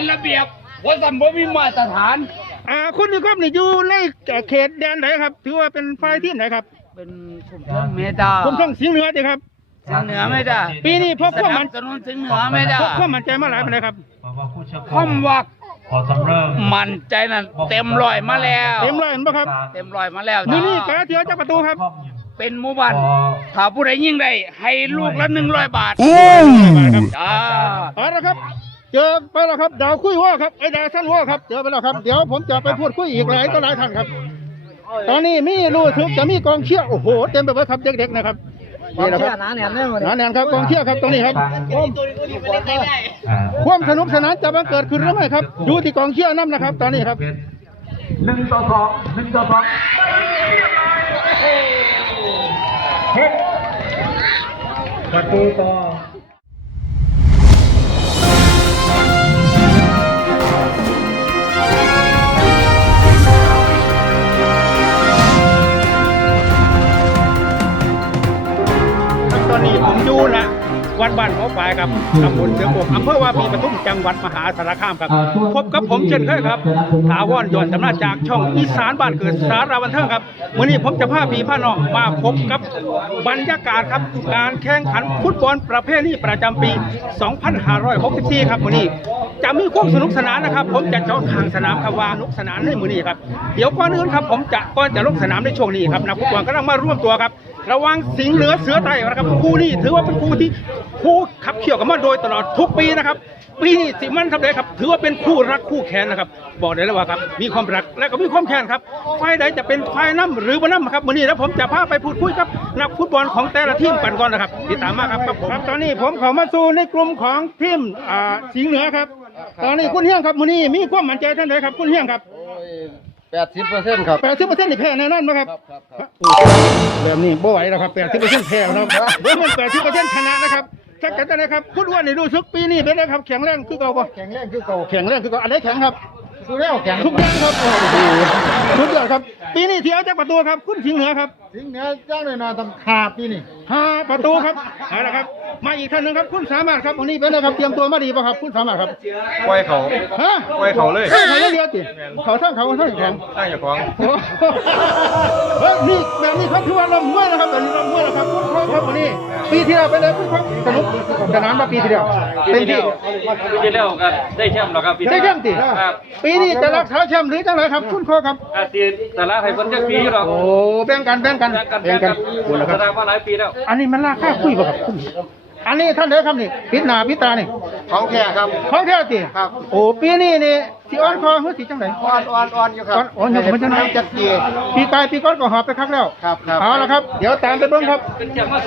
เป็นระเบียบว่าสัมบ่มีมาตรฐาน อ่าคุณนิคมนี่อยู่ในเขตแดนไหนครับ ถือว่าเป็นฝ่ายที่ไหนครับเป็นกลุ่มเพิ่มเมตาผมท่องสิงห์เหนือดีครับ สิงเหนือไม่ได้ปีนี้พบสความนัมันบสนุนสิงเหนือไม่ได้พบความมั่นใจมาหลายปีเลยครับคอมวักขอสำเริงมันใจนั่นเต็มร้อยมาแล้ว เต็มร้อยเห็นปะครับ เต็มร้อยมาแล้วมือนี้กาเทียวจากประตูครับ เป็นหมู่บ้านถ้าผู้ใดยิ่งได้ให้ลูกละหนึ่งร้อยบาทจ้าเอาละครับ เจอไปแล้วครับดาวคุยว่าครับไอ้ดาวสั้นว่าครับเจอไปแล้วครับเดี๋ยวผมจะไปพูดคุยอีกหลายต่อหลายท่านครับ ตอนนี้มีรู้สึกจะมีกองเชียร์โอ้โหเต็มไปหมดครับเด็กๆนะครับนี่นะครับหนาแน่นหนาแน่นครับกองเชียร์ครับตรงนี้ครับความสนุกสนานจะบังเกิดขึ้นหรือไม่ครับ ดูที่กองเชียร์น้ำนะครับ ตอนนี้ครับหนึ่งต่อสองหนึ่งต่อสองเฮ็ดประตูต่อ อนนี้ผมอยู่นะวัดบ้านเขาฝ่ายครับตำบลเสือกบอำเภอว่าปีปทุมจังหวัดมหาสารคามครับ พบกับผมเช่นเคยครับถาวรยนต์สำนักจากช่องอีสานบ้านเกิดสาราบันเทิงครับวันนี้ผมจะพาพี่พาน้องมาพบกับบรรยากาศครับการแข่งขันฟุตบอลประเภทนี้ประจำปี 2564 ครับวันนี้จะมีความสนุกสนานนะครับ ผมจะเจาะทางสนามครับว่าสนุกสนานในมือนี้ครับเดี๋ยวก่อนอื่นครับผมจะก่อนจะลงสนามในช่วงนี้ครับนักฟุตบอลกำลังมาร่วมตัวครับ ระวังสิงห์เหนือเสือใต้นะครับคู่นี้ถือว่าเป็นคู่ที่คู่ขับเขี่ยวกันมาโดยตลอดทุกปีนะครับ ปีนี้สิมันทำได้ครับ ถือว่าเป็นคู่รักคู่แค้นนะครับ บอกได้เลยว่าครับ มีความรักและก็มีความแค้นครับฝ่ายใดจะเป็นฝ่ายน้ำหรือบ่น้ำครับวันนี้แล้วผมจะพาไปพูดคุยกับนักฟุตบอลของแต่ละทีมกันก่อนนะครับติดตามมาครับครับผมครับตอนนี้ผมเข้ามาสู่ในกลุ่มของทีมอ่าสิงห์เหนือครับ ตอนนี้คุณเฮียงครับวันนี้มีความมั่นใจท่านใดครับคุณเฮียงครับ แปดสิบเปอร์เซ็นต์ครับ แปดสิบเปอร์เซ็นต์นี่แพ้แน่นอนไหมครับ ครับครับครับแบบนี้บ่ไหวแล้วครับแปดสิบเปอร์เซ็นต์แพ้แล้วนะครับเดี๋ยวมันแปดสิบเปอร์เซ็นต์ชนะนะครับชักกันได้นะครับพูดว่านี่รู้สึกปีนี้เป็นไงครับแข็งแรงคือเก่าปะแข็งแรงคือเก่าแข็งแรงคือเก่าอันไหนแข็งครับคือแล้วแข็งทุกอย่างครับโอ้โหทุกอย่างครับปีนี้ที่เอาจากประตูครับคุณสิงห์เหนือครับ สิงห์เหนือจ้างเลยนะทำขาดปีนี่ห้าประตูครับเอาละครับ มาอีกท่านหนึ่งครับคุณสามารถครับวันนี้เป็นไงครับเตรียมตัวมาดีป่ะครับคุณสามารถครับไว้เขาฮะไว้เขาเลยเขาเรียกติเขาทั้งเขาทั้งแข็งตั้งอย่าฟ้องโอ้โหเฮ้ยนี่แบบนี้ครับคือว่าลมห้วยนะครับแบบนี้ลมห้วยนะครับคุณครบครับวันนี้ ปีที่แล้วเป็นไงคุณครบสนุกสนานมาปีที่แล้วเต็มที่ปีที่แล้วก็ได้แชมป์แล้วครับปีได้แชมป์ติครับปีนี้จะรักษาแชมป์หรือจังไรครับคุณครบครับอาตีแต่ละให้เพิ่นจักปีอยู่หรอกโอ้แบ่งกันแบ่งกันแบ่งกันแบ่งกันโอ้แล้วคแสรับดงว่าหลายปีแล้วอันนี้มันราคาคุยป่ะครับคุณอันนี้ท่านเด้อครับนี่ปิดหน้าปิดตานี่ของแท้ครับ ของแท้ติครับ โอ้ปีนี้นี่สิอ่อนคอหรือสิจังได อ่อนอ่อนอ่อนอยู่ครับอ่อนอ่อนอยู่มันจะน้อย จัดเกียร์ปีกายปีก้อนก็หอบไปครั้งแล้ว ครับครับเอาละครับ เดี๋ยวตามไปเบิ่งครับ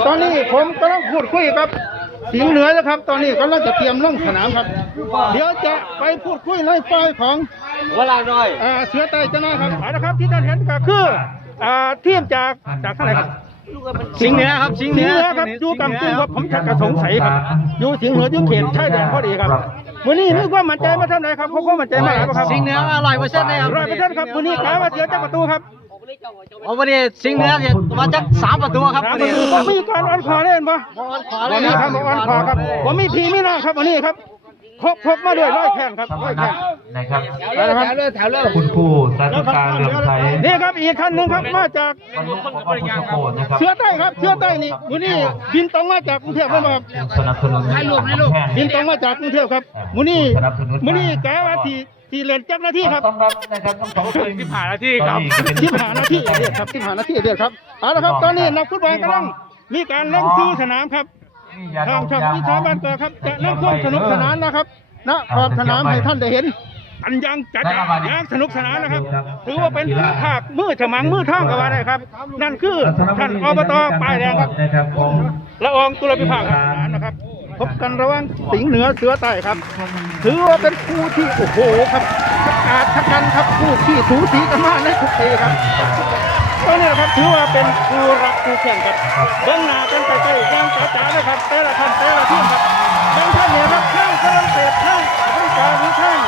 ตอนนี้ผมกำลังพูดคุยกับสิงห์เหนือนะครับ ตอนนี้กำลังจะเตรียมลงสนามครับ เดี๋ยวจะไปพูดคุยในฝ่ายของ เวลาน้อยอ่าเสือใต้จะน้อยครับเอาละครับที่ท่านเห็นก็คือ อ่าทีมจากจากเท่าไหร่ครับ สิงห์เหนือครับ สิงห์สิเหงนืห์อเหนือครับอยู่กำกึ่งครับผมชักกระสงสัยครับอยู่สิงห์เหนืออยู่เขตชายแดนพอดีครับมื้อนี้มีความมั่นใจมาเท่าไหร่ครับเขาความมั่นใจมากครับสิงห์เหนืออร่อยเปอร์เซ็นต์เลยครับร้อยเปอร์เซ็นต์ครับมื้อนี้กาว่าเสียจากประตูครับวันนี้สิงห์เหนือเนี่ยมาจากสามประตูครับสามวันประนี้ตูมีการอ่อนคอเล่นปะ ขวาเลวัยนนี้ครับอ่อนคอครับผมมีพีมีน้องครับวันนี้ครับ พกพกมาด้วยร้อยแข้งครับร้อยแข้งนะครับแล้วนะครับคุณผู้สาธุการเลื่อมใสนี่ครับอีกท่านหนึ่งครับมาจากบรรลุของพระพุทธโคนะครับเชื้อใต้ครับเชื้อใต้นี่วันนี้บินตรงมาจากกรุงเทพเลยมาครับ สนับสนุนให้ลูกให้ลูกบินตรงมาจากกรุงเทพครับมื้อนี้มื้อนี้แกว่าที่ที่เล่นจักหน้าที่ครับต้อนรับนะครับทั้งสองทีมที่ผ่านหน้าที่ครับ ที่หาหน้าที่เดียวครับที่หาหน้าที่เดียวครับเอาละครับตอนนี้นักฟุตบอลกำลังมีการเล่นซื้อสนามครับ ทางช่องวิชาบ้านเกิดครับจะนำความสนุกสนานนะครับณขอบสนามให้ท่านได้เห็นอันยังจะจะยังสนุกสนานนะครับ ถือว่าเป็นมือภาคมือฉมังมือท่องก็ว่าได้ครับ นั่นคือท่านอบตป้ายแดงครับนะครับผมละอองตุลพิภาคนะครับพบกันระหว่างสิงห์เหนือเสือใต้ครับ ถือว่าเป็นคู่ที่โอ้โหครับทักอาจทักกันครับคู่ที่สูสีกันมากในทุกปีครับ ตอนนี้นะครับถือว่าเป็นคู่รักคู่แข่งครับเบื้องหน้ากันใกล้ยังจ๋าๆนะครับแต่ละท่านแต่ละทีมครับบางท่านเนี่ยครับข้างฝรั่งเศสข้างอเมริกาหรือข้าง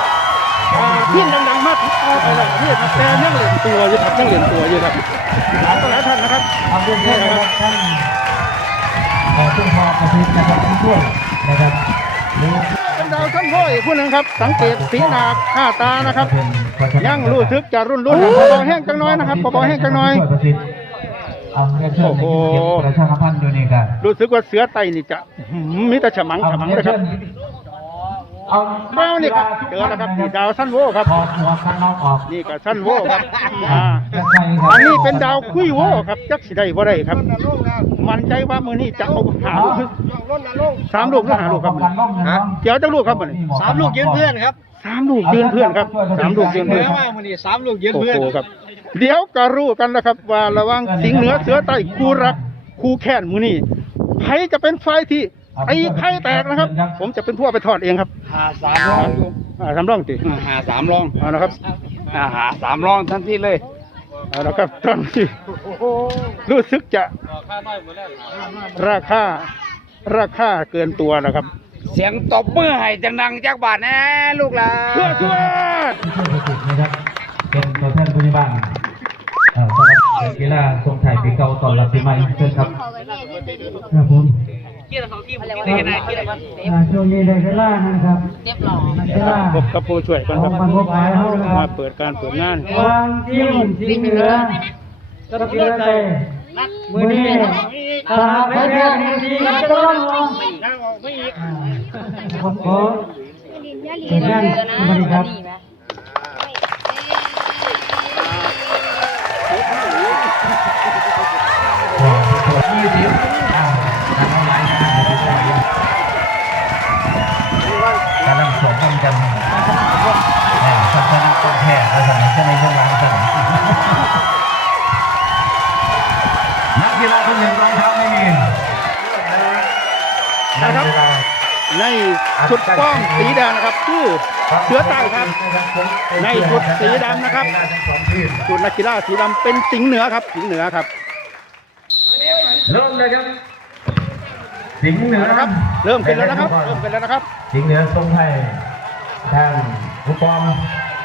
อ่าทีมดังๆมากเอาไปหลายประเทศครับแต่ยังเหรียญตัวอยู่ครับยังเหรียญตัวอยู่ครับหลายต่อหลายท่านนะครับทำเรื่องนี้นะครับท่านเอ่อผู้พอประทินนะครับผู้ช่วยนะครับ หรือเป็นดาวชั้นโว้ยผู้หนึ่งครับ สังเกตสีหน้าค่าตานะครับยังรู้สึกจะรุ่นรุ่นๆเบาๆแห้งจังน้อยนะครับเบาๆแห้งจังน้อยเอาเงินเชิญในเก็บประชาสัมพันธ์ดูนี่กันรู้สึกว่าเสือไตนี่จะหืมมีแต่ฉมังฉมังเลยครับ เอาแมวนี่ครับเจอแล้วครับนี่ดาวชั้นโว้ครับถอดหัวข้างนอกออกนี่ก็ชั้นโว้ครับอ่าใช่ครับอันนี้เป็นดาวคุยโว้ครับจักสิได้บ่ได้ครับ มั่นใจว่ามื้อนี้จะเอาหาลูกสามลูกหรือหาลูกครับมื้อนี้ฮะเดี๋ยวจักลูกครับมื้อนี้สามลูกยืนเพื่อนครับสามลูกยืนเพื่อนครับสามลูกยืนเหนืเพื่ออนว่ามันนี่สามลูกยืนโอ้เพื่อน โหครับ เดี๋ยวก็รู้กันนะครับว่าระหว่างสิงห์เหนือเสือใต้คู่รักคู่แค้นมื้อนี้ใครจะเป็นฝ่ายที่ ไอ้ไข่แตกนะครับ ผมจะเป็นผู้เอาไปทอดเองครับหาสามรองอ่าสามร่องติหาสามรองเอานะครับอ่าหาสามรองทันทีเลยเอาละครับตอนนี้รู้สึกจะราคาราคาเกินตัวนะครับ เสียงตบมือให้จังดังจากบาทแน่ลูกหลาเพื่อช่วยผู้ช่วยประสิทธิ์นะครับเป็นตัวแทนผู้ใหญ่บ้านเอ่อสำหรับกีฬาทรงไทยปีเก่าตอนรับปีใหม่เชิญครับครับผม เกี่ยวกับของทีมที่ได้กันได้ที่ได้กันอ่าช่วงนี้ได้เวลานะครับเรียบร้อยนักกีฬาพบกับผู้ช่วยกันขคอรังบบรรพบหายเขานะคมารับเปิดการเปิดงานวางทีมสิงห์เหนือกับกีฬาไทยมือนี้สหพันธ์แห่งดีกับตะวันออกอ่าผมขอเชิญท่านสวัสดีครับยี่สิบ สวมกันกันแหมศาสนาคนแท้ล้วสมัยจะในช่วงหลังสมัยนักกีฬาคนหนึ่งรองเท้าไม่มีนักกีฬาในชุดป้องสีแดงนะครับคือเสือใต้ครับ ในชุดสีดำนะครับชุดนักกีฬาสีดำเป็นสิงห์เหนือครับ สิงห์เหนือครับ เริ่มเลยครับ สิงห์เหนือครับ เริ่มขึ้นแล้วนะครับ เริ่มขึ้นแล้วนะครับ สิงห์เหนือทรงไทย ทางผู้กอง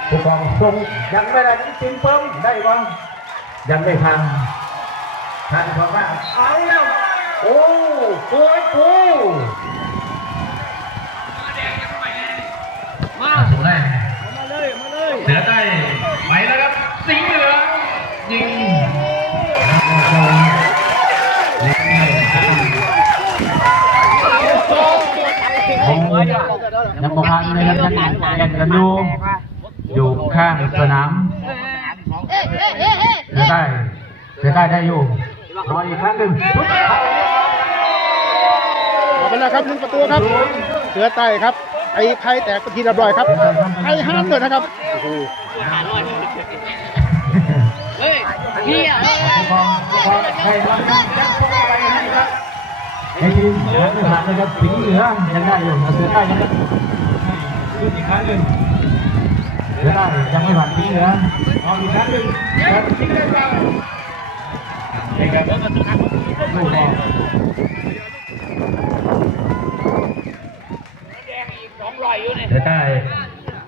ผู้กองทรงยังไม่ได้จริงเพิ่มได้บ้างยังไม่ทันท่านบอกว่าเอาแล้วโอ้โอ้ยปูมาถูกได้มา ผมยังประพันธ์เลยครับยังแข่งกันอยู่อยู่ข้างสนามเอ๊ะเอ๊ะเอ๊ะเอ๊ะเสือใต้เสือใต้ได้อยู่รออีกครั้งหนึ่งเอาไปแล้วครับหนึ่งประตูครับ เสือใต้ครับไอ้ไข่แตกเป็นทีเรียบร้อยครับไข่ห้ามเลยนะครับโอ้โหเฮ้ยพี่ ใครรับยัดเข้าไปให้ครับไอ้ทีมเหนือไม่ผ่านนะครับสิงห์เหนือยังได้อยู่เสือใต้ยังได้ขึ้นอีกครั้งหนึ่งเสือใต้ยังไม่ผ่านสิงห์เหนือเอาอีกครั้งหนึ่งครับสิงห์เหนือเจ้านี่ครับลูกบอลเดี๋ยวได้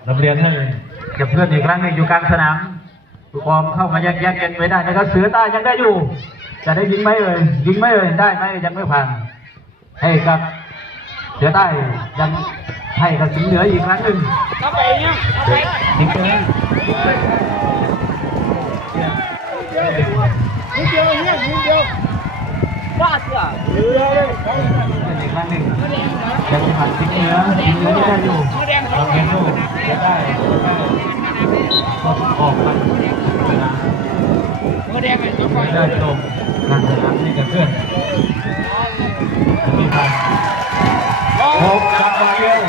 ลำเลียงให้เก็บเพื่อนอีกครั้งหนึ่งอยู่กลางสนามผู้กองเข้ามาแยกแยกกันไว้ได้นะครับเสือใต้ยังได้อยู่ จะได้ยิงไหมเอ่ยยิงไหมเอ่ยได้ไหมยังไม่ผ่าน ให้กับเสือใต้ยังให้กับสิงเหนืออีกครั้งหนึ่งสิงห์เหนืออีกครั้งหนึ่งยังไม่ผ่านสิงห์เหนือสิงเหนือได้อยู่ลำเลียงลูกเสือใต้ออกมาสนามมือแดงไอ้ตัวไฟได้ชมการสนามให้กับเพื่อน หกกับมาเดียว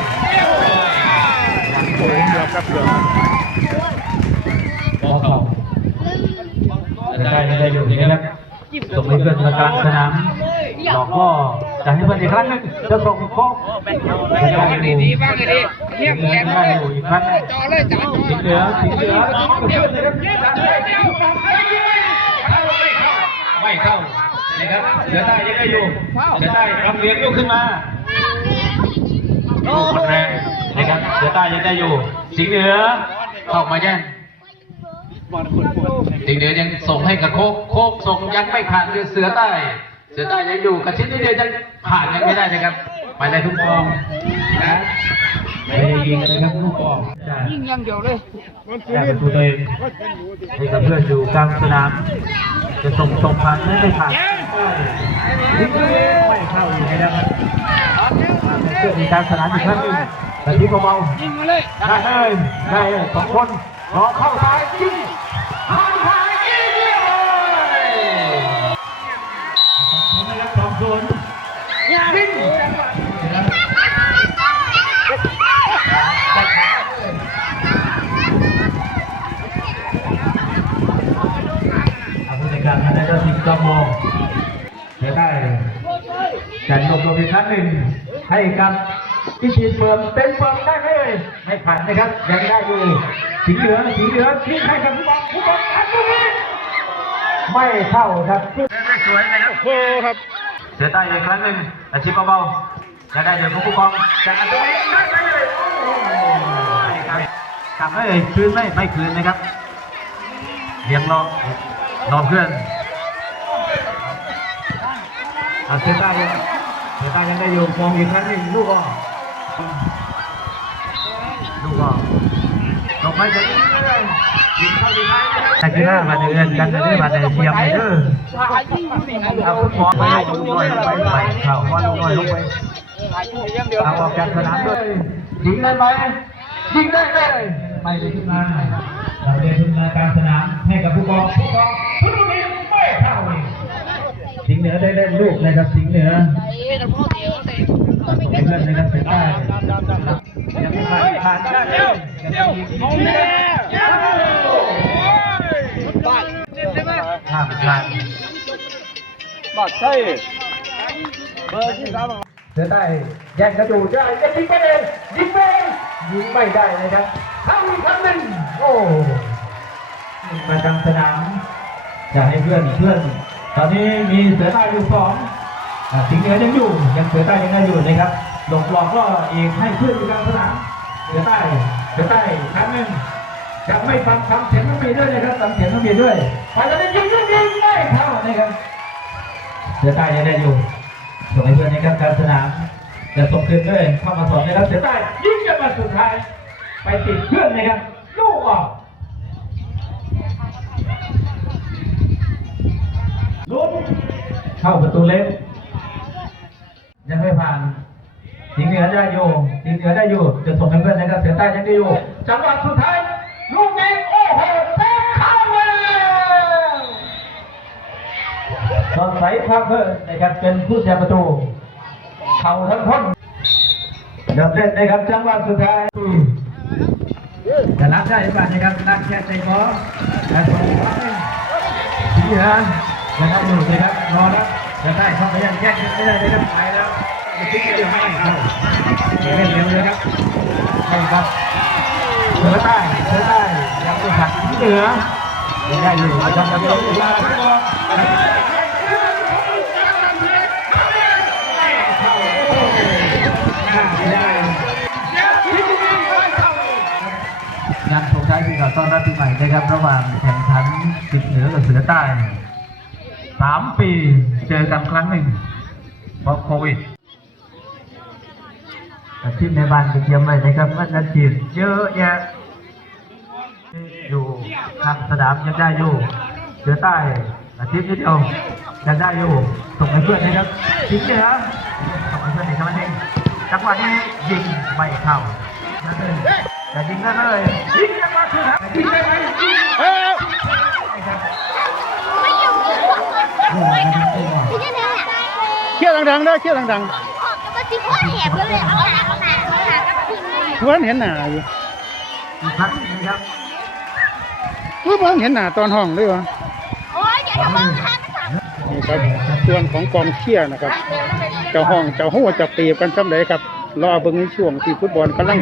โอ้โหเกือบครับเกือบพอเขาได้ไม่ได้อยู่นี่นะครับส่งให้เพื่อนมากลางสนามหลอกล่อจะให้เพื่อนอีกครั้งหนึงจะส่งโค้งยกกันดีๆบ้างเลยดิเงียบแหลมได้อยู่อีกครั้งจอเลยจ่าจอสีเหลือสีเหลือเดียวเดียวเดียวเดียวไม่เข้า นะครับเสือใต้ยังได้อยู่เสือใต้รำเลียงยกขึ้นมาหมดแรงนะครับเสือใต้ยังได้อยู่ สิงห์เหนือเข้ามาแย่งสิงห์เหนือยังส่งให้กับโคกโคกส่งยังไม่ผ่านคือเสือใต้ เสือใต้ยังอยู่กระชิ้นนิดเดียวยังผ่านยังไม่ได้นะครับ ไปเลยทุกกองนะ ไม่ได้ยิงนะครับลูกออกจะยิงอย่างเดียวเลยแต่ประตูตัวเองให้กับเพื่อนอยู่กลางสนาม จะส่งส่งผ่านไม่ได้ผ่านยิงไม่เข้าอยู่นะครับเพื่อนมีการสนามอีกครั้งหนึ่งแต่ที่เบาๆยิงมาเลยได้เลยได้เลยสองคนรอเข้าซ้ายยิงเข้าซ้ายยิงเลยสองศูนย์ยิง เอาผู้จัดการท่านได้ก็สิบกำมองเดี๋ยวได้จัดลงตัวอีกครั้งหนึ่งให้กับพิชิตเฟิร์มเต็มเฟิร์มได้ไหมเอ่ยไม่ผ่านนะครับ ยังได้อยู่สีเหลืองสีเหลืองที่ให้กับผู้บอลผู้บอลอันนี้ไม่เข้าครับสวยนะครับโอ้ครับเสียใต้อีกครั้งหนึ่งอาชีพเบาๆจะได้เดี๋ยวผู้ปกครองจากอันตรงนี้ได้ไหมเอ่ยโอ้โหกลับไม่เอ่ยคืนไม่ไม่คืนนะครับเลี้ยงรอ รอเพื่อนอาเสียใต้ายังเสียใต้ายังได้อยู่มองอีกครั้งหนึ่งลูกบอะลูกบอะลงไปจะยิงเข้าดีไหมนะแต่คือหน้ามาเดือนกันเลยมาเดือนเทียมเลยเด้อเอาฟุตบอลไปลงหน่อยไปไปข่าวบอลลงหน่อยลงไปเอาออกจากสนามด้วยยิงได้ไหมยิงได้เลยไม่ได้ขึ้นมา เราเรียนขึ้นมากลางสนามให้กับผู้กองผู้กองผู้ลูกนี้ไม่เข้าอีกสิงห์เหนือได้เล่นลูกนะครับสิงห์เหนือให้เพื่อนนะครับเสียได้ยังไม่ผ่านผ่านได้เดียวเดียวเอาแน่ห้ามพลาดบัดใช่เสือใต้แย่งกระดูกได้จะยิงไปเองยิงไปเองยิงไม่ได้นะครับเข้าอีกครั้งหนึ่ง โอ้ประจำสนามจะให้เพื่อนเพื่อน ตอนนี้มีเสือใต้อยู่สองสิงเหนือยังอยู่ ยังเสือใต้ยังได้อยู่นะครับ หลงหลอกก็เองให้เพื่อนอยู่กลางสนาม เสือใต้เสือใต้ครั้งหนึ่งยังไม่ฟังคำเสียงน้ำมีด้วยนะครับฟังเสียงน้ำมีด้วยไปตอนนี้ยิงยิงยิงไม่เข้านะครับ เสือใต้ยังได้อยู่ส่งให้เพื่อนในการการสนามจะส่งคืนด้วยเข้ามาสอนนะครับ เสียใต้ยิงกันมาสุดท้าย ไปติดเพื่อนนะครับ ลูกออกลุ้นเข้าประตูเล็ก ยังไม่ผ่านสิงห์เหนือได้อยู่สิงห์เหนือได้อยู่ จะส่งให้เพื่อนในะครับเสียใต้ยังได้อยู่ จังหวะสุดท้าย ลูกนี้โอ้โหเต็มเข้าเลยสดใสพาพเพื่อนนะครับเป็นผู้เสียประตู เข่าทั้งพ้นเดิมเล่นนะครับจังหวะสุดท้าย รับได้หรือเปล่านะครับนักแค่ใจบอลและสองทีเหนือจะได้อยู่นะครับรอแล้วจะได้เข้าไปยังแยกกันไม่ได้นะครับไปแล้วจะทิ้งกันไม่เข้าเล่นเร็วเลยครับใช่ครับเสือใต้เสือใต้ยังไม่ขัดที่เหนือยังได้อยู่นะครับยังได้อยู่ ได้ยปีเก่าต้อนรับปีใหม่นะครับ ระหว่างแข่งขันสิบเหนือกับเสือใต้สามปีเจอกันครั้งหนึ่งเพราะโควิดแต่ที่ในบ้านไปเยี่ยมเลยนะครับมันอาชีพเยอะแยะอยู่ทางสนามยังได้อยู่เสือใต้อาทิตย์นิดเดียวยังได้อยู่ส่งให้เพื่อนนะครับทิ้งเหนือส่งให้เพื่อนในจังหวะนี้จังหวะนี้ยิงไม่เข้า แต่ยิงได้เลยยิงจังหวะสุดท้ายยิงได้ไหมเฮ้ยเชี่ยดังๆเด้เชี่ยดังๆเพื่อนเห็นหน้าอยู่อีกครั้งหนึ่งนะครับเพื่อนเห็นหน้าตอนห้องด้วยวะนี่ครับส่วนของกองเชียร์นะครับ เจ้าห้องเจ้าหัวจ้าตีบกันสำเร็จครับ รอเบิ่งในช่วงที่ฟุตบอลกำลัง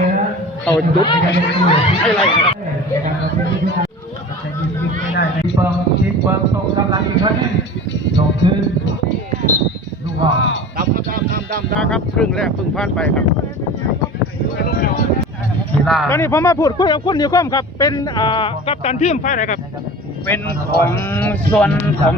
เข้าจุดให้ไล่นะครับจะยิงยิงไม่ได้ในเฟิร์มชิดเฟิร์มส่งกำลังอีกครั้งหนึ่งส่งคืนลูกบอลดำดำดำดำดำครับ ครึ่งแรกครึ่งผ่านไปครับกีฬาตอนนี้ผมมาพูดคุยกับคุณนิคมครับ เป็นอ่ากัปตันทีมฝ่ายไหนครับนะครับ เป็นของส่วนของ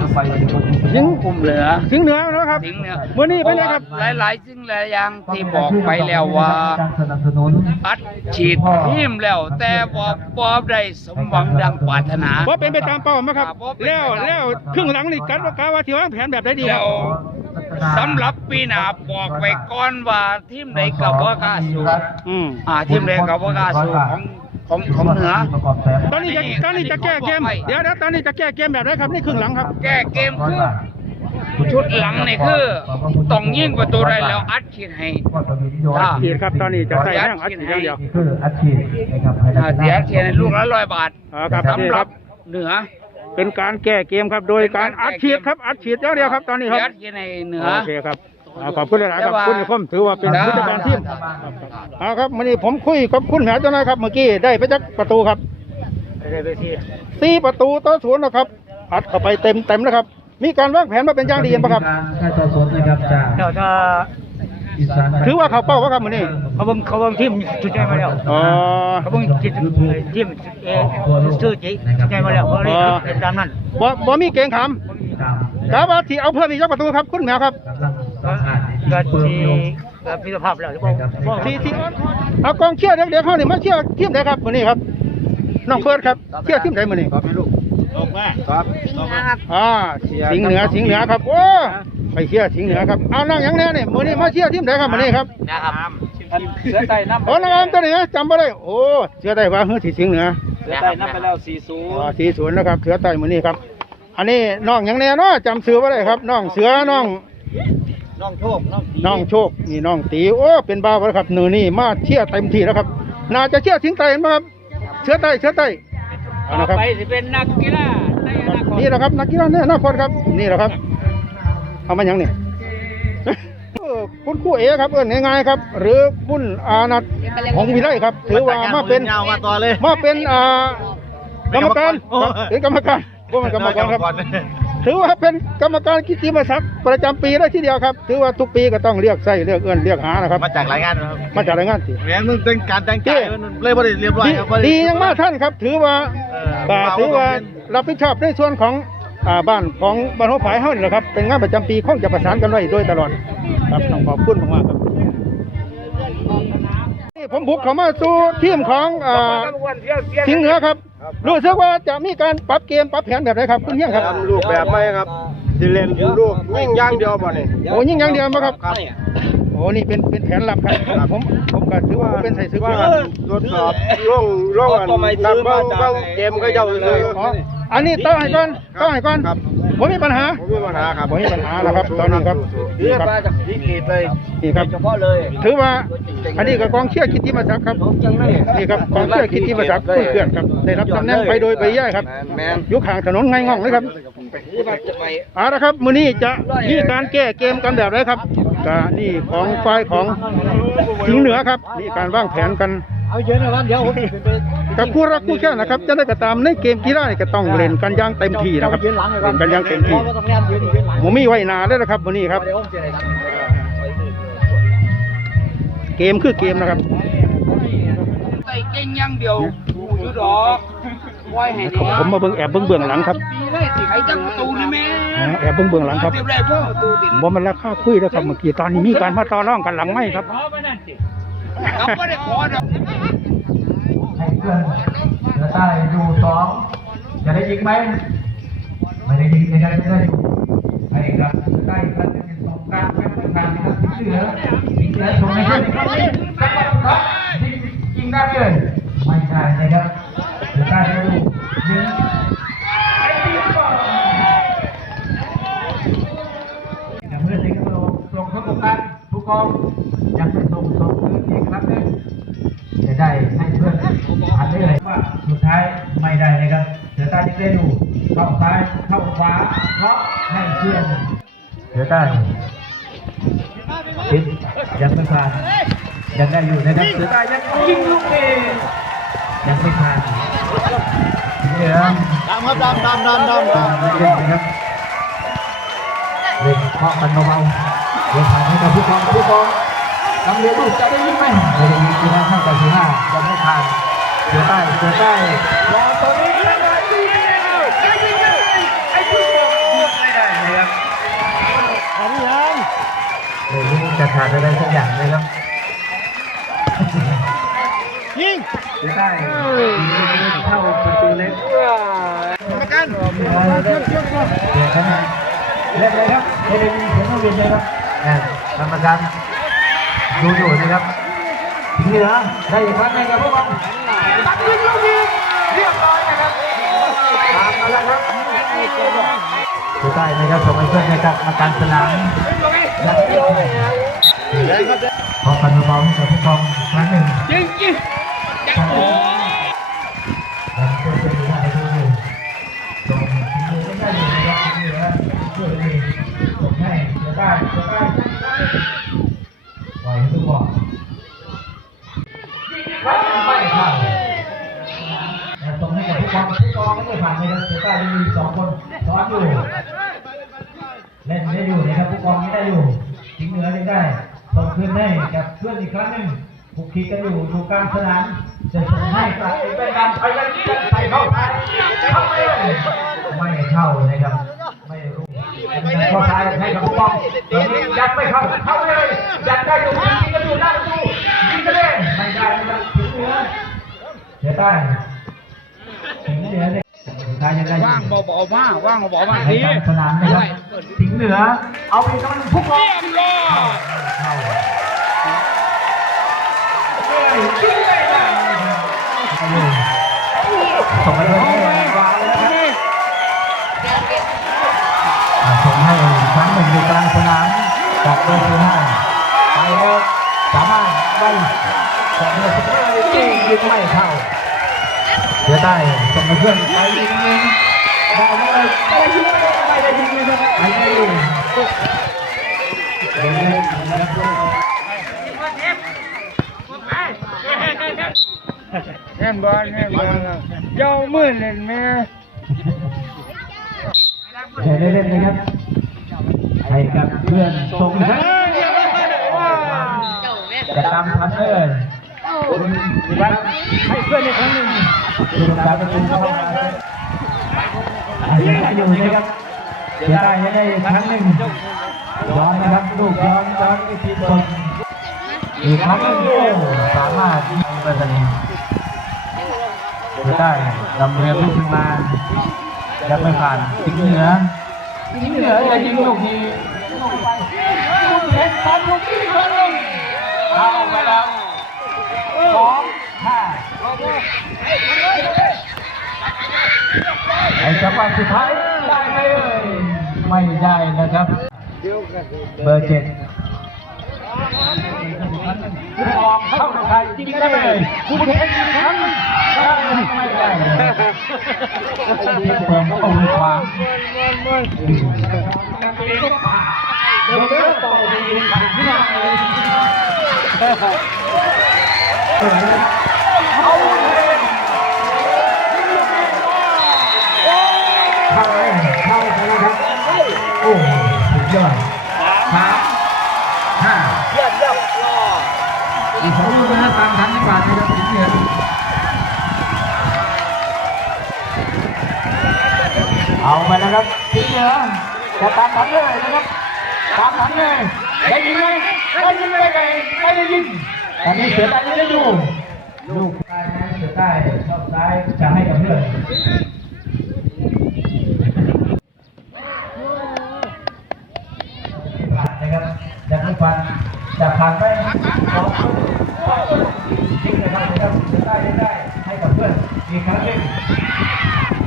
สิงกลุ่มเหลือสิงห์เหนือนะครับสิงห์เหนือมื้อนี้เป็นไงครับ หลายหลายๆสิ่งหลายอย่างที่บอกไปแล้วว่าสนับสนุนอัดฉีดทีมแล้ว แต่บ่บ่ได้สมหวังดังปรารถนาว่าเป็นไปตามเป้าไหมครับครับบ่เป็นไปแล้วตามแล้วครึ่งหลังนี่กันว่ากาว่าที่วางแผนแบบได้ดีคแล้รับวสำหรับปีหน้าบอกไว้ก่อนว่าทีมใดก็บ่กล้าสู้อืมอ่าทีมใดก็บ่กล้าสู้ของ ของของเหนือ ตอนนี้จะตอนนี้จะแก้เกม เดี๋ยวเดี๋ยวตอนนี้จะแก้เกมแบบไหนครับนี่ครึ่งหลังครับ แก้เกมคือชุดหลังนี่คือต้องยิงประตูได้แล้วอัดฉีดให้อ่าขีดครับตอนนี้จะใส่แห้งอัดฉีดอย่างเดียวนี่คืออัดฉีดนะครับอ่าเสียเทียนลูกละร้อยบาทอ่าครับสำหรับเหนือ เป็นการแก้เกมครับ โดยการอัดฉีดครับอัดฉีดอย่างเดียวครับ ตอนนี้ครับเสียเทียนในเหนือโอเคครับ อ่าขอบคุณหลายๆครับแต่ว่าคุณนิคมถือว่าเป็นครับผู้จัดการทีมเอาครับวันนี้ผมคุยกับคุณแหวเจ้านายครับเมื่อกี้ได้ไปจักประตูครับสี่ประตูต่อศูนย์นะครับอัดเข้าไปเต็มเต็มๆแล้วครับ มีการวางแผนมาเป็นอย่างดีเห็นปะครับการต่อสดนะครับจากเดี๋ยวถ้าอีสานถือว่าเขาเป้าวะครับมื้อนี้เขาเบิ่งเขาเบิ่งทีมชุดใหญ่มาแล้วอ๋อเขาเบิ่งทีมทีมเออชื่อจีชุดใหญ่มาแล้วเขาเลยเป็นตามนั้นบ่บ่มีเกรงขามตามกาว่าที่เอาเพิ่มอีกจักประตูครับคุณแหวครับ กำลังสัมผัสก็เปิดที่ลงก็พิธภาพแล้วที่บอกบอกที่ที่เอากองเชียร์เด็กๆเขานี่มาเชียร์ทีมไหนครับมื้อนี้ครับน้องเฟิร์สครับเชียร์ทีมไหนมื้อนี้นะครับอ่าสิงห์เหนือสิงห์เหนือครับโอ้ไปเชียร์สิงห์เหนือครับเอานั่งหยังแน่นี่มื้อนี้มาเชียร์ทีมไหนครับมื้อนี้ครับนะครับเสือไต่น้ำโอ้นางตัวนี้จำบ่ได้โอ้เสือไต้ว่าเฮือที่สิงห์เหนือเสือไต่น้ำไปแล้วสี่ศูอ๋นอย์สีสวนนะครับเสือไต้มื้อนี้ครับ อันนี้น้องหยังแน่เนาะจำเสือบ่ได้ครับน้องเสือน้อง น้องโชคน้องน้องโชคนี่น้องตีโอ้เป็นบ้าวแล้วครับหนูนี่มาเชียร์เต็มที่แล้วครับ น่าจะเชียร์สิงห์ไต้มั้งครับเสือไต้เสือไต้เอาละครับ ไปสิเป็นนักกีฬาในอนาคตนี่แหละครับนักกีฬาเนี่ยนาคตครับ นี่แหละครับ เอามาหยังนี่ เออคุณครูเอครับเอิ้นง่ายๆครับ หรือบุญอานัทของวิไลครับ ถือว่ามาเป็นยาวมาต่อเลย มาเป็นอ่ากรรมการครับเป็นกรรมการว่ามันกรรมการครับ ถือว่าเป็นกรรมการกิตติมศักดิ์ประจำปีได้ทีเดียวครับ ถือว่าทุกปีก็ต้องเรียกใส่เรียกเอื้อนเรียกหานะครับ มาจากรายงานนะครับมาจากรายงานสิแหมมันเป็นการแต่งกายมันเลยบ่ได้เรียบร้อยดีครับบ่ไดียังมากท่านครับ ถือว่าเออก็ถือว่ารับผิดชอบในส่วนของอ่าบ้านของบ้านหัวฝายเฮานี่แหละครับเป็นงานประจำปีคงจะประสานกันไว้โดยตลอดครับต้องขอบคุณมากๆครับนี่ ผมบุกเข้ามาสู่ทีมของอ่าสิงห์เหนือครับ รู้สึกว่าจะมีการปรับเกมปรับแผนแบบไหนครับคุณเฮียงครับรูปแบบไหมครับสิเล่นลูกวิ่งอย่างเดียวบ่นี่โอ้ยิ่งอย่างเดียวมาครับโอ้นี่เป็นเป็นแผนลับครับผมผมก็ถือว่าเป็นใส่ศึกว่าว่าทดสอบล่องล่องอันนับเบิ้งเบิ้งเกมก็เจ้าเลยอ๋ออันนี้ต้องให้ก่อนต้องให้ก่อนครับ ผมมีปัญหาผมมีปัญหาครับผมมีปัญหาแล้วครับตอนนี้ครับนี่ครับวิกฤตเลยนี่ครับเฉพาะเลย ถือว่าอันนี้ก็กองเชียร์กิตติมศักดิ์ครับนี่ครับกองเชียร์กิตติมศักดิ์เพื่อนๆครับได้รับตำแหน่งไปโดยไปย่ายครับแมนอยู่ข้างถนนไงง่องเลยครับเอาละครับมื้อนี้จะมีการแก้เกมกันแบบไรครับก็นี่ของฝ่ายของ สิงห์เหนือครับนี่การวางแผนกันเอาเยอะนะวันเดี๋ยวผมเป็นไปกับคู่รักคู่แค่นะครับจะได้กระตามในเกมกีฬานี่ก็ต้องเล่นกันอย่างเต็มที่นะครับยืนหลังเลยครัเล่นกันอย่างเต็มที่เพราะว่าต้องเล่นยืนยืนหลังผมมีไว้หนาแล้วนะครับวันนี้ครับเดี๋ยวผมจะได้เกมคือเกมนะครับใส่เก่งอย่างเดียวถูอยู่ดอกไว้ให้ดีผมมาเบิ่งแอบเบิ่งเบื้องหลังครับปีเลยสิใครจังประตูนี่แม่อ่าแอบเบิ่งเบื้องหลังครับเสียบได้พ่อประตูติดบ่มันราคาคุยแล้วครับเมื่อกี้ตอนนี้มีการมาต่อรองกันหลังไม่ครับเขาไม่ได้ขอดอกให้เพื่อนเสือใต้ดูสองจะได้ยิงไหมไม่ได้ยิงไม่ได้ไม่ได้อยู่ให้กับเสือใต้ครับเป็นสองกลางเป็นทางนะครับสิงห์เหนือสิงห์เหนือส่งให้เพื่อนครับยิงยิงได้เลยไม่ได้นะครับเสือใต้จะดูยิงไอ้ยิงก่อนกับเพื่อนสิงห์เหนือส่งเข้าตรง กลางทุกกองยังไม่ส่งส่งคืนอีกครั้งหนึงจะได้ให้เพื่อนอ่านได้เลยว่าสุดท้ายไม่ได้นะครับเสือใต้ยังได้อยู่เข้าซ้ายเข้าขวาเพราะให้เพื่อนเสือใต้ติดยังไม่ผ่านยังได้อยู่นะครับเสือใต้ยังยิงลูกเองยังไม่ผ่านเหลือดำครับดำดำดำดำดำเล่นนะครับเล่นเคาะกันเบาๆเดี๋ ยวผ่านให้กับผู้กองผู้กองลำเรือลูกจะได้ยิงไหมไม่ได้ยิงที่นั่นเข้ากับสี่ห้ายังไม่ผ่านเสือใต้เสือใต้รอตัวนี้แล้วได้ยิงไม่ได้เลยครับอันนี้ยังไม่รู้จะขาดอะไรสักอย่างเลยครับยิงจะได้เข้าประตูเล็กกรรมการเดี๋ยวคะแนนเล่นเลยครับไม่ได้ยินเสียงนักเรียนเลยครับ กรรมการดูอยู่นะครับทีเหลือได้อีกครั้งหนึงครับพวกเราตัดยิงลูกยิงเรียบร้อยนะครับตามมาแล้วครับดูได้นะครับส่งให้เพื่อนนะครับมากางสนามและขอปันเบาๆให้กับผู้กองครั้งหนึ่งยิงยิงจับโอ้แล้วก็จะดูว่าดูส่งทีมได้อยู่นะครับทีเหลือช่วยดีส่งให้เดี๋ยวได้เดี๋ยวได้ปล่ อยให้ลูกบอไม่ข้าแต่ส่งให้กับผู้กองผู้กองไม่ได้ผ่านนะครับเดี๋ยวได้มีสองคนซ้อนอยู่ เล่นได้อยู่นะครับผู้กองไม่ได้อยู่ทิ้งเหนือยังได้ส่งคืนให้กับเพื่อนอีกครั้งหนึ่งผูกคีกันอยู่อยู่กลางสนามจะส่งให้กับไปไปกันไปกันไปเข้าไปเข้าไปไม่เข้านะครับ เข้าซ้ายให้กับผู้กองตอนนี้ยัดไม่เข้าเข้าไปเลยยัดได้อยู่ยิงกันอยู่หน้าประตูยิงกันเลยไม่ได้นะครับถึงเหนือเสียใต้ถึงเหนือเนี่ยสุดท้ายยังได้อกว่างเบาๆมาว่างเบาๆมาให้ดีกลางสนามนะครับสิงเหนือ เอาอีกครั้งผู้กองเยี่ยมเลยเข้าเฮ้ยยิงไม่ได้ส่งไปเลยวางเลยนะครับอ่า ส่งให้ครั้งหนึ่งอยู่กลางสนามจากเบอร์ที่ห้าไปแล้วสามารถได้ส่งให้สุดท้ายยิงยิงไม่เข้าเสียได้ส่งเพื่อนไปอีกหนึ่งได้ไม่ได้ไม่ได้ยิงไม่ได้ยิงเลยนะครับไม่ได้ยิงแน่นบอลแน่นบอลเจ้ามือเล่นแม่ เดี๋ยวได้เล่นนะครับให้กับเพื่อนส่งครับจะตามทันเลยคุณวิวัฒน์ให้เพื่อนอีกครั้งหนึ่งดูการประตูเข้ามาอาจจะได้อยู่นะครับจะได้จะได้ครั้งหนึ่งย้อนนะครับลูกย้อนย้อนอีกทีตรงอีกครั้งหนึ่งสามารถยิงไปได้จะได้ลำเรียนลูกขึ้นมา ยังไม่ผ่านทิ้งเหนือทิ้งเหนืออย่ายิงลูกนี้เห็นบอลลูกนี้ครั้งหนึ่งเข้าไปแล้วสองห้าไอ้จังหวะสุดท้ายได้ไหมเอ่ยไม่ได้นะครับ เบอร์เจ็ด ออกเข้าทางใครยิงได้เลยคุณเห็นครั้งได้ไม่ได้แสงก็องขวาเดี๋ยวเดี๋ยวต่อไปยิงผ่านที่ไหนเอาเลยเข้าเข้าครับโอ้โหสุดยอดสาม เหนือเอาไปนะครับสิงเหนือจะตามทันเลยนะครับตามทันเลยได้ยินไหมได้ยินไหมไม่ได้ยินตอนนี้เสือใต้ไม่ได้อยู่ลูกใต้นะเสือใต้ชอบซ้ายจะให้กับเพื่อน ผ่านนะครับจากนี้ผ่านจากผ่านไปสองยิงนะครับนะครับได้ได้ได้ให้กับเพื่อนอีกครั้งหนึ่ง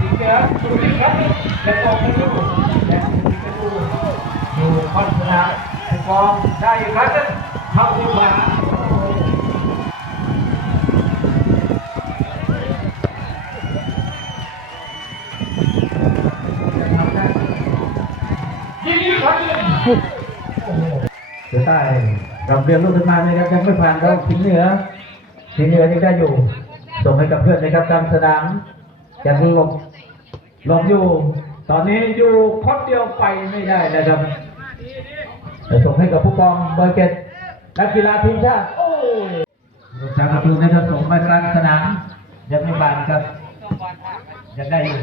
อีกเยอะดูอีกครั้งหนึ่งและกองให้ดูและดูให้ดูดูคอนสนามถูกกองได้อีกครั้งหนึ่งเข้าที่ขวายิงอีกครั้งหนึ่ง เสือ ใต้กับเรียนลูกขึ้นมานะครับยังไม่ผ่านเราถึงเหนือถึงเหนือยังได้อยู่ ส่งให้กับเพื่อนนะครับกางสนามยังหลบหลบอยู่ ตอนนี้อยู่คนเดียวไปไม่ได้นะครับจะส่งให้กับผู้กองเบอร์เกตนักกีฬาทีมชาติโอ้ยลูกจากประตูนะครับส่งมากลางสนามยังไม่ผ่านครับยังได้อยู่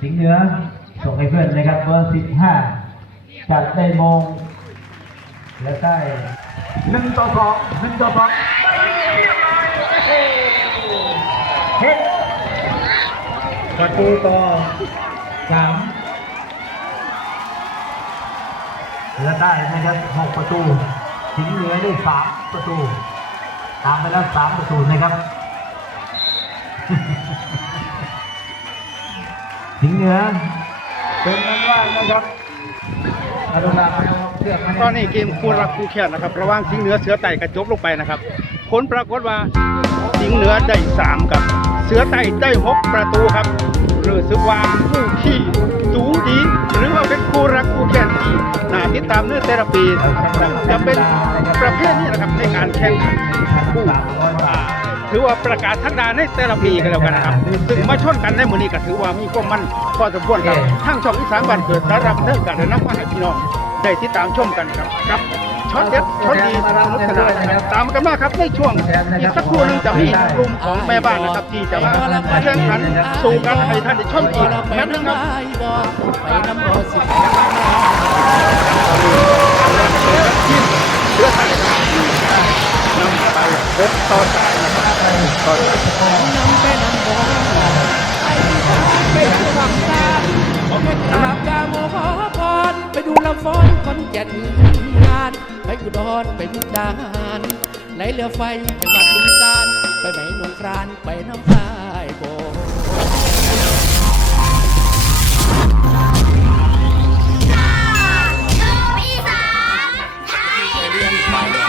สิงเหนือส่งให้เพื่อนนะครับเบอร์สิบห้าจัดได้มง และได้หนึ่งต่อสองหนึ่งต่อสองเฮ็ดประตูต่อสามและได้นะครับหกประตูสิงห์เหนือได้สามประตู ตามไปแล้วสามประตูนะครับสิงห์เหนือเป็นนักว่านะครับอนุรักษ์เสื้อ ตอนนี้เกมคู่รักคู่แค้นนะครับ ระหว่างสิงห์เหนือเสือไต่กระจบลงไปนะครับ ผลปรากฏว่าสิงห์เหนือได้สามครับ เสือไต่ได้หกประตูครับรู้สึกว่าคู่ขี้สูงดี หรือว่าเป็นคู่รักคู่แค้นที่น่าติดตามเนื้อเทราปีจะเป็นประเภทนี้นะครับในการแข่งขันคู่ถือว่าประกาศทักดาในแต่ละปีกันแล้วกันนะครับ ซึ่งมาชนกันในมือนี้ก็ถือว่ามีความมั่นพอสมควรครับทั้งช่องอีสานบ้านเกิดสาระบันเทิงกันและนักมาให้พี่น้อง ได้ติดตามชมกันครับกับช็อตเด็ดช็อตดีสนุกสนานนะครับตามกันมาครับในช่วงอีกสักครู่หนึงจะมีกลุ่มของแม่บ้านนะครับที่จะมาแข่งขันสู่กันให้ท่านได้ชมอีกแมตช์หนึงครับไปน้ำรอสิเพื่อไทยนะครับนำไปพบต่อสายนะครับต่อสายน้ำไปน้ำบ่ไปไปดูฝั่งตาไปกราบกา ฟ้อนคนเจ็ดงาน ไปอุดอนไปมุกดาหารไหลเรือไฟจังหวัดบึงกาฬไปไหนหนองครานไปน้ำพายโบไปเรียนไป